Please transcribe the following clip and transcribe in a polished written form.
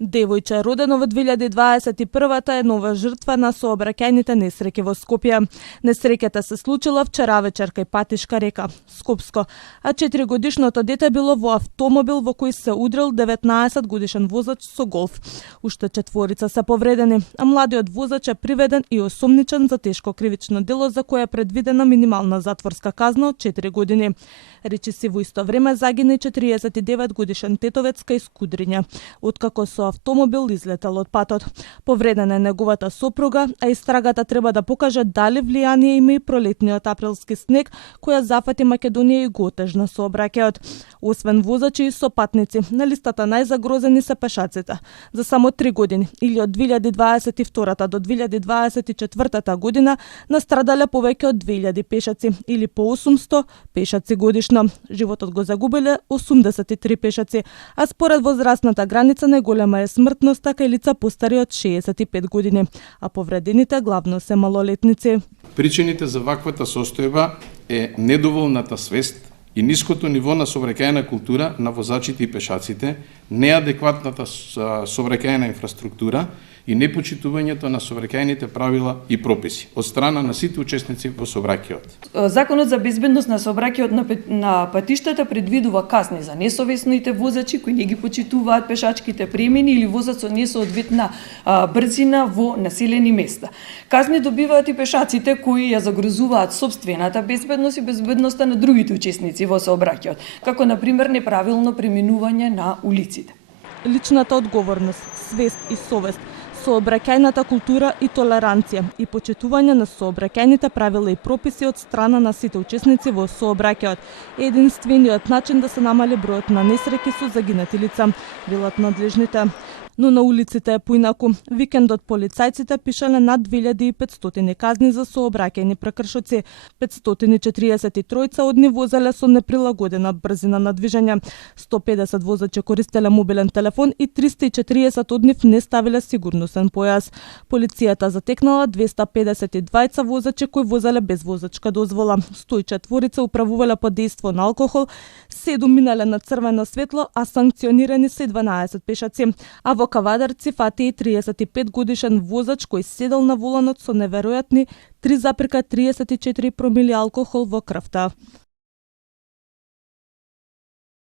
Девојче родено во 2021-та е нова жртва на сообраќајните несреќи во Скопје. Несреќата се случила вчера вечер кај Патишка река, Скопско, а 4-годишното дете било во автомобил во кој се удрил 19-годишен возач со голф. Уште 4 се повредени, а младиот возач е приведен и осомничен за тешко кривично дело за кое е предвидена минимална затворска казна од 4 години. Речиси во исто време загина 49-годишен тетовец кај Скудриња, откако со автомобил излетел од патот. Повредена е неговата сопруга, а истрагата треба да покаже дали влијание има и пролетниот априлски снег која зафати Македонија и го отежна сообраќајот. Освен возачи и сопатници, на листата најзагрозени се пешаците. За само 3 години, или од 2022 до 2024 година, настрадале повеќе од 2000 пешаци, или по 800 пешаци годишно. Животот го загубиле 83 пешаци, а според возрастната граница најголема е смртноста кај лица постари од 65 години, а повредените главно се малолетници. Причините за ваквата состојба е недоволната свест и ниското ниво на сообраќајна култура на возачите и пешаците, неадекватната сообраќајна инфраструктура и непочитувањето на сообраќајните правила и прописи од страна на сите учесници во сообраќајот. Законот за безбедност на сообраќајот на патиштата предвидува казни за несовесните возачи кои не ги почитуваат пешачките премини или возат со несоодветна брзина во населени места. Казни добиваат и пешаците кои ја загрозуваат сопствената безбедност и безбедноста на другите учесници во сообраќајот, како на пример неправилно преминување на улиците. Личната одговорност, свест и совест, сообраќајната култура и толеранција и почитување на сообраќајните правила и прописи од страна на сите учесници во сообраќајот е единствениот начин да се намали бројот на несреќи со загинати лица, велат надлежните. Но на улиците е поинаку. Викендот полицајците пишале над 2500 казни за сообраќајни прекршоци. 543 од нив возеле со неприлагодена брзина на движење. 150 возачи користеле мобилен телефон и 340 од нив не ставиле сигурносен појас. Полицијата затекнала 252 возачи кои возеле без возачка дозвола. 104 управувале под дејство на алкохол, 7 минале на црвено светло, а санкционирани се 12 пешаци. А во Кавадарци фати и 35 годишен возач кој седел на воланот со неверојатни 3,34 промили алкохол во крвта.